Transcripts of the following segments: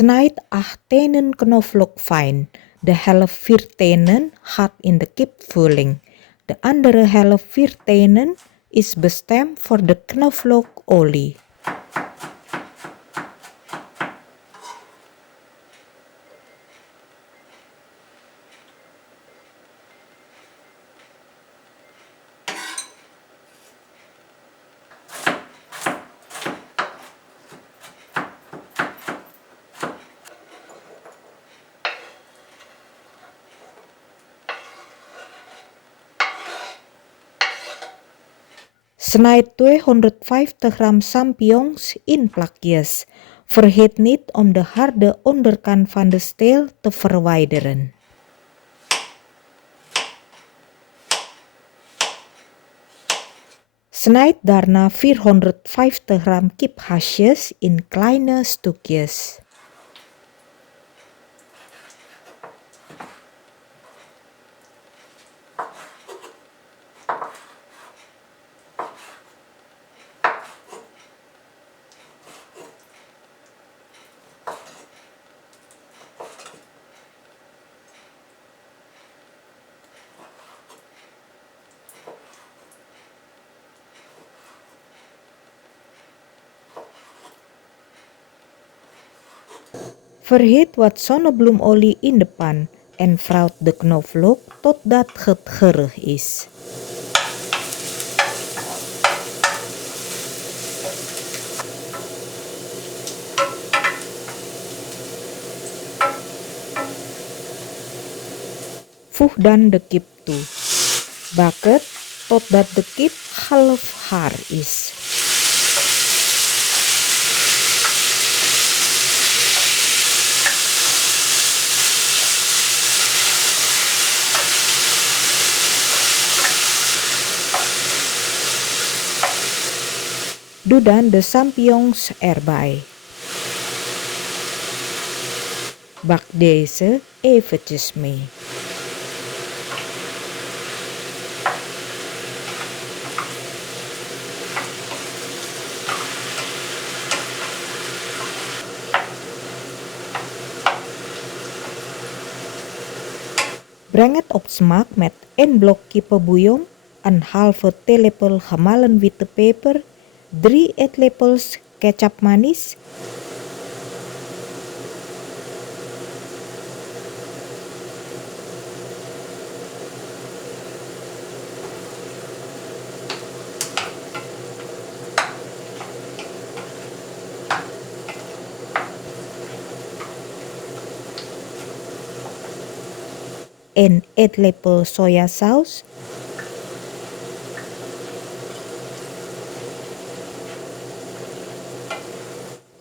Snijd 18 knoflook fijn. De helft 4 tenen gaat in de kip vulling. De andere helft 4 tenen is bestemd voor de knoflookolie. Snijd 250 gram champignons in plakjes. Vergeet niet om de harde onderkant van de steel te verwijderen. Snijd daarna 450 gram kiphaasjes in kleine stukjes. Verhit wat zonnebloemolie in de pan en fruit de knoflook totdat het geurig is. Voeg dan de kip toe. Bak het totdat de kip half gaar is. Doe dan de champignons erbij. Bak deze eventjes mee. Breng het op smaak met 1 blok kippenbouillon, een halve theelepel gemalen witte peper, 3 eetlepels kecap manis, en eetlepel sojasaus,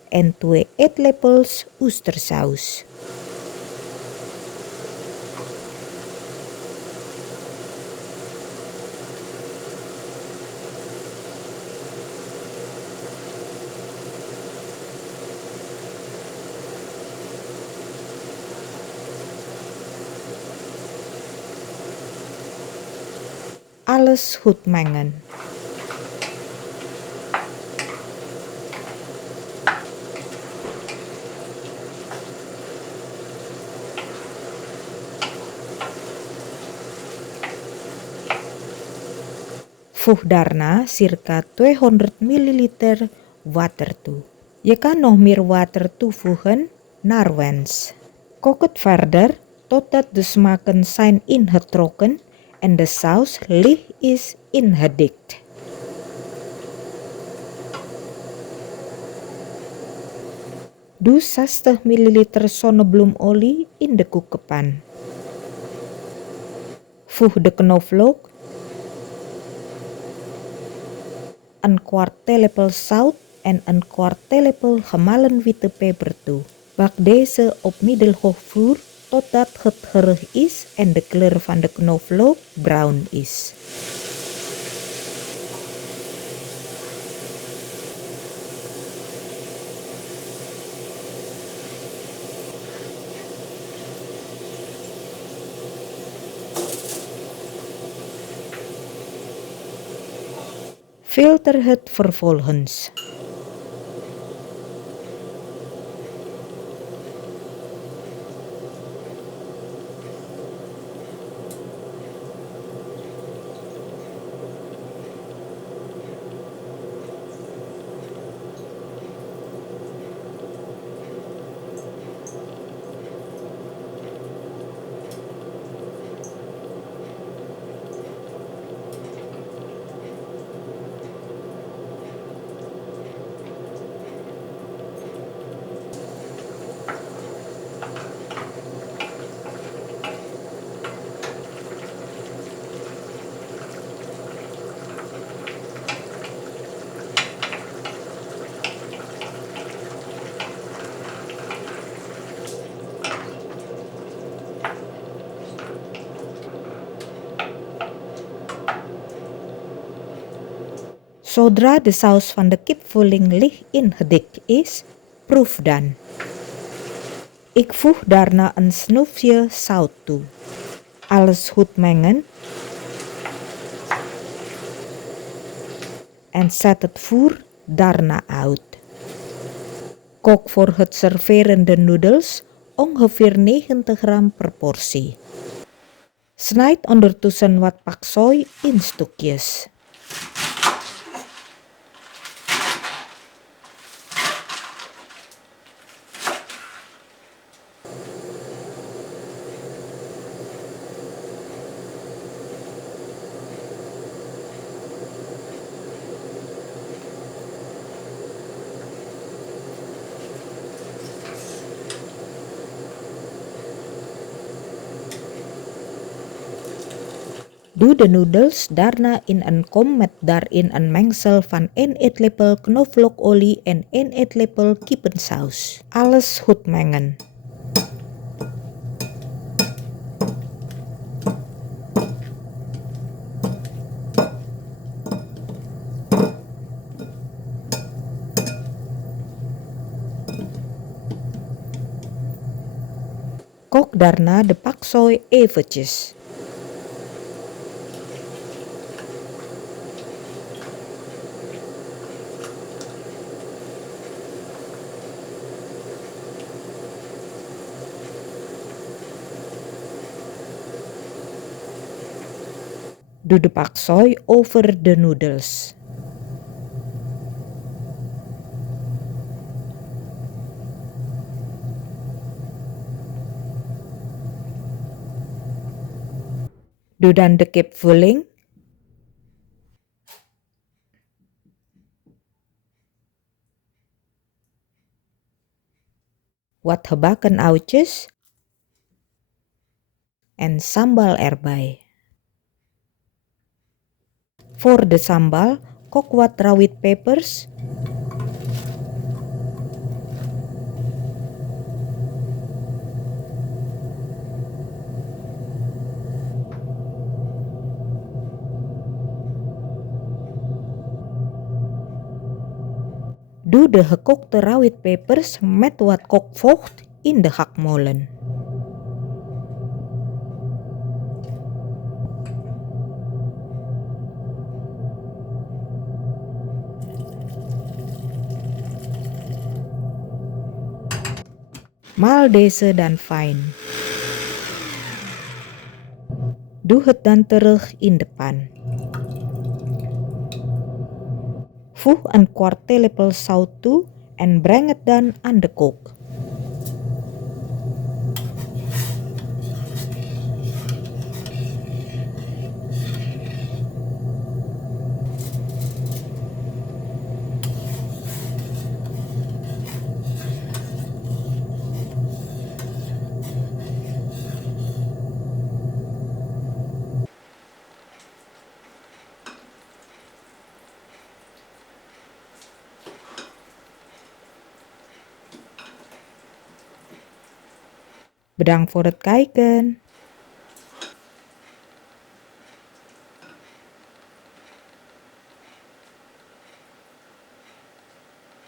en 2 eetlepels oestersaus. Alles goed mengen. Voeg daarna circa 200 ml water toe. Je kan nog meer water toevoegen naar wens. Kook het verder totdat de smaken zijn ingetrokken en de saus licht is ingedikt. Doe 60 ml zonnebloemolie in de koekenpan. Voeg de knoflook, een kwart theelepel zout en een kwart theelepel gemalen witte peper toe. Bak deze op middelhoog vuur totdat het geurig is en de kleur van de knoflook bruin is. Filter het vervolgens. Zodra de saus van de kipvulling ligt ingedikt is, proef dan. Ik voeg daarna een snoefje zout toe. Alles goed mengen en zet het voer daarna uit. Kook voor het serveren de noedels ongeveer 90 gram per portie. Snijd ondertussen wat paksoi in stukjes. Doe de noedels daarna in een kom met daarin een mengsel van 1 eetlepel knoflookolie en 1 eetlepel kippensaus. Alles goed mengen. Kook daarna de paksoi eventjes. Doe de paksoi over de noedels. Doe dan de kipvulling. Wat gebakken uitjes. En sambal erbij. Voor de sambal, kook wat rawit peppers. Doe de gekookte rawit peppers met wat kookvocht in de hakmolen. Maal deze dan fijn. Doe het dan terug in de pan. Voeg een kwart theelepel zout toe en breng het dan aan de kook. Bedankt voor het kijken.